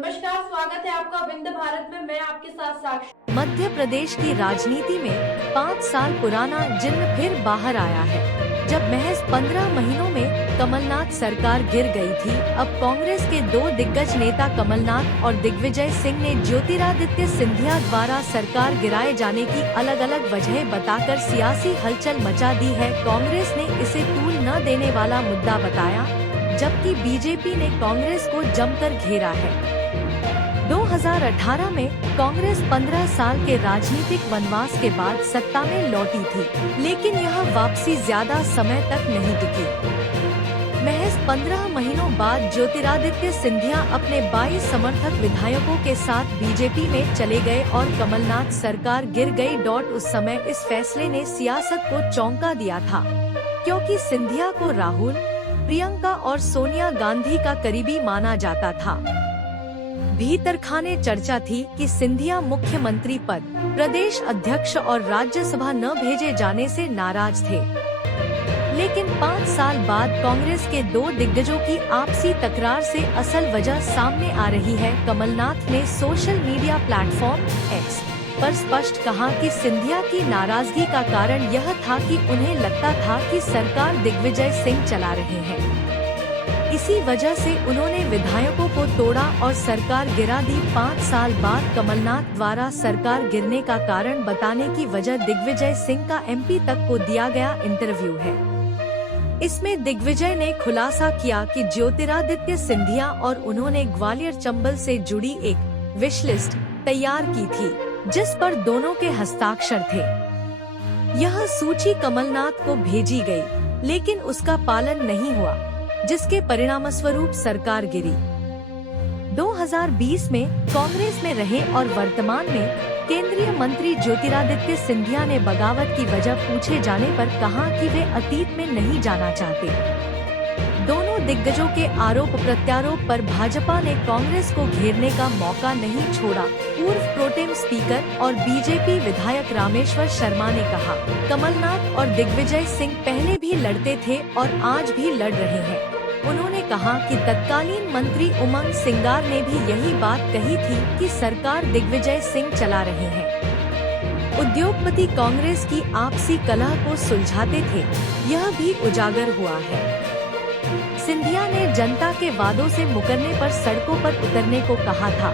नमस्कार, स्वागत है आपका विंध्य भारत में। मैं आपके साथ साक्षी। मध्य प्रदेश की राजनीति में 5 साल पुराना जिन्न फिर बाहर आया है। जब महज 15 महीनों में कमलनाथ सरकार गिर गई थी, अब कांग्रेस के दो दिग्गज नेता कमलनाथ और दिग्विजय सिंह ने ज्योतिरादित्य सिंधिया द्वारा सरकार गिराए जाने की अलग अलग वजहें बताकर सियासी हलचल मचा दी है। कांग्रेस ने इसे तूल न देने वाला मुद्दा बताया, जबकि बीजेपी ने कांग्रेस को जमकर घेरा है। 2018 में कांग्रेस 15 साल के राजनीतिक वनवास के बाद सत्ता में लौटी थी, लेकिन यह वापसी ज्यादा समय तक नहीं टिकी। महज 15 महीनों बाद ज्योतिरादित्य सिंधिया अपने 22 समर्थक विधायकों के साथ बीजेपी में चले गए और कमलनाथ सरकार गिर गई। उस समय इस फैसले ने सियासत को चौंका दिया था, क्योंकि सिंधिया को राहुल, प्रियंका और सोनिया गांधी का करीबी माना जाता था। भीतरखाने चर्चा थी कि सिंधिया मुख्यमंत्री पद, प्रदेश अध्यक्ष और राज्यसभा न भेजे जाने से नाराज थे। लेकिन 5 साल बाद कांग्रेस के दो दिग्गजों की आपसी तकरार से असल वजह सामने आ रही है। कमलनाथ ने सोशल मीडिया प्लेटफॉर्म एक्स पर स्पष्ट कहा कि सिंधिया की नाराजगी का कारण यह था कि उन्हें लगता था कि सरकार दिग्विजय सिंह चला रहे हैं। इसी वजह से उन्होंने विधायकों को तोड़ा और सरकार गिरा दी। 5 साल बाद कमलनाथ द्वारा सरकार गिरने का कारण बताने की वजह दिग्विजय सिंह का एमपी तक को दिया गया इंटरव्यू है। इसमें दिग्विजय ने खुलासा किया कि ज्योतिरादित्य सिंधिया और उन्होंने ग्वालियर चंबल से जुड़ी एक विश लिस्ट तैयार की थी, जिस पर दोनों के हस्ताक्षर थे। यह सूची कमलनाथ को भेजी गई, लेकिन उसका पालन नहीं हुआ, जिसके परिणामस्वरूप सरकार गिरी। 2020 में कांग्रेस में रहे और वर्तमान में केंद्रीय मंत्री ज्योतिरादित्य सिंधिया ने बगावत की वजह पूछे जाने पर कहा कि वे अतीत में नहीं जाना चाहते। दोनों दिग्गजों के आरोप प्रत्यारोप पर भाजपा ने कांग्रेस को घेरने का मौका नहीं छोड़ा। पूर्व प्रोटेम स्पीकर और बीजेपी विधायक रामेश्वर शर्मा ने कहा, कमलनाथ और दिग्विजय सिंह पहले भी लड़ते थे और आज भी लड़ रहे हैं। उन्होंने कहा कि तत्कालीन मंत्री उमंग सिंगार ने भी यही बात कही थी कि सरकार दिग्विजय सिंह चला रहे हैं। उद्योगपति कांग्रेस की आपसी कलह को सुलझाते थे, यह भी उजागर हुआ है। सिंधिया ने जनता के वादों से मुकरने पर सड़कों पर उतरने को कहा था,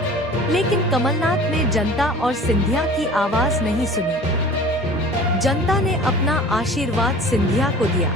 लेकिन कमलनाथ ने जनता और सिंधिया की आवाज नहीं सुनी। जनता ने अपना आशीर्वाद सिंधिया को दिया।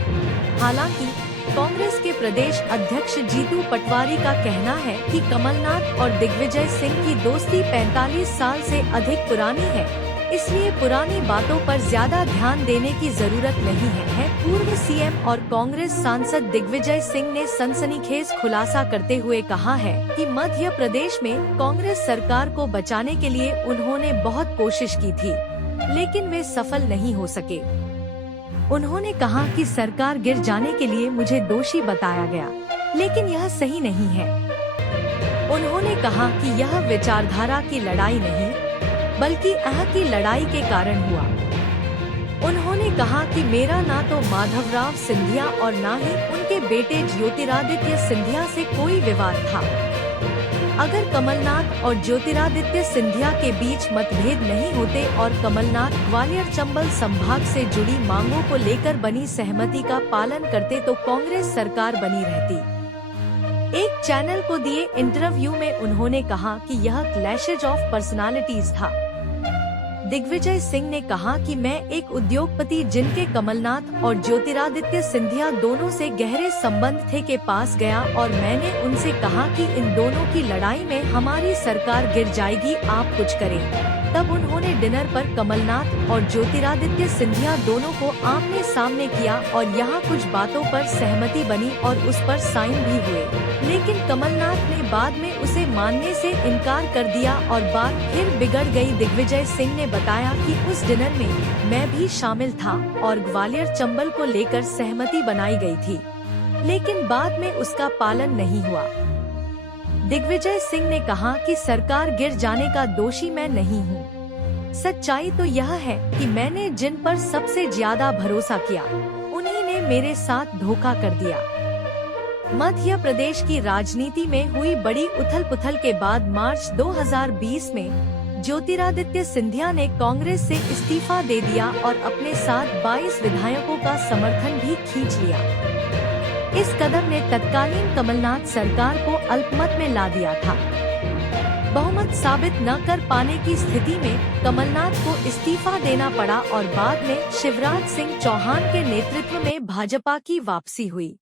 हालांकि कांग्रेस के प्रदेश अध्यक्ष जीतू पटवारी का कहना है कि कमलनाथ और दिग्विजय सिंह की दोस्ती 45 साल से अधिक पुरानी है, इसलिए पुरानी बातों पर ज्यादा ध्यान देने की जरूरत नहीं है। पूर्व सीएम और कांग्रेस सांसद दिग्विजय सिंह ने सनसनीखेज खुलासा करते हुए कहा है कि मध्य प्रदेश में कांग्रेस सरकार को बचाने के लिए उन्होंने बहुत कोशिश की थी, लेकिन वे सफल नहीं हो सके। उन्होंने कहा कि सरकार गिर जाने के लिए मुझे दोषी बताया गया, लेकिन यह सही नहीं है। उन्होंने कहा कि यह विचारधारा की लड़ाई नहीं, बल्कि अह की लड़ाई के कारण हुआ। उन्होंने कहा कि मेरा ना तो माधवराव सिंधिया और ना ही उनके बेटे ज्योतिरादित्य सिंधिया से कोई विवाद था। अगर कमलनाथ और ज्योतिरादित्य सिंधिया के बीच मतभेद नहीं होते और कमलनाथ ग्वालियर चंबल संभाग से जुड़ी मांगों को लेकर बनी सहमति का पालन करते तो कांग्रेस सरकार बनी रहती। एक चैनल को दिए इंटरव्यू में उन्होंने कहा कि यह क्लैशेज ऑफ पर्सनालिटीज था। दिग्विजय सिंह ने कहा कि मैं एक उद्योगपति जिनके कमलनाथ और ज्योतिरादित्य सिंधिया दोनों से गहरे संबंध थे के पास गया और मैंने उनसे कहा कि इन दोनों की लड़ाई में हमारी सरकार गिर जाएगी, आप कुछ करें। तब उन्होंने डिनर पर कमलनाथ और ज्योतिरादित्य सिंधिया दोनों को आमने सामने किया और यहाँ कुछ बातों पर सहमति बनी और उस पर साइन भी हुए, लेकिन कमलनाथ ने बाद में उसे मानने से इनकार कर दिया और बात फिर बिगड़ गई। दिग्विजय सिंह ने बताया कि उस डिनर में मैं भी शामिल था और ग्वालियर चंबल को लेकर सहमति बनाई गई थी, लेकिन बाद में उसका पालन नहीं हुआ। दिग्विजय सिंह ने कहा कि सरकार गिर जाने का दोषी मैं नहीं हूँ। सच्चाई तो यह है कि मैंने जिन पर सबसे ज्यादा भरोसा किया, उन्हीं ने मेरे साथ धोखा कर दिया। मध्य प्रदेश की राजनीति में हुई बड़ी उथल-पुथल के बाद मार्च 2020 में ज्योतिरादित्य सिंधिया ने कांग्रेस से इस्तीफा दे दिया और अपने साथ 22 विधायकों का समर्थन भी खींच लिया। इस कदम ने तत्कालीन कमलनाथ सरकार को अल्पमत में ला दिया था। बहुमत साबित न कर पाने की स्थिति में कमलनाथ को इस्तीफा देना पड़ा और बाद में शिवराज सिंह चौहान के नेतृत्व में भाजपा की वापसी हुई।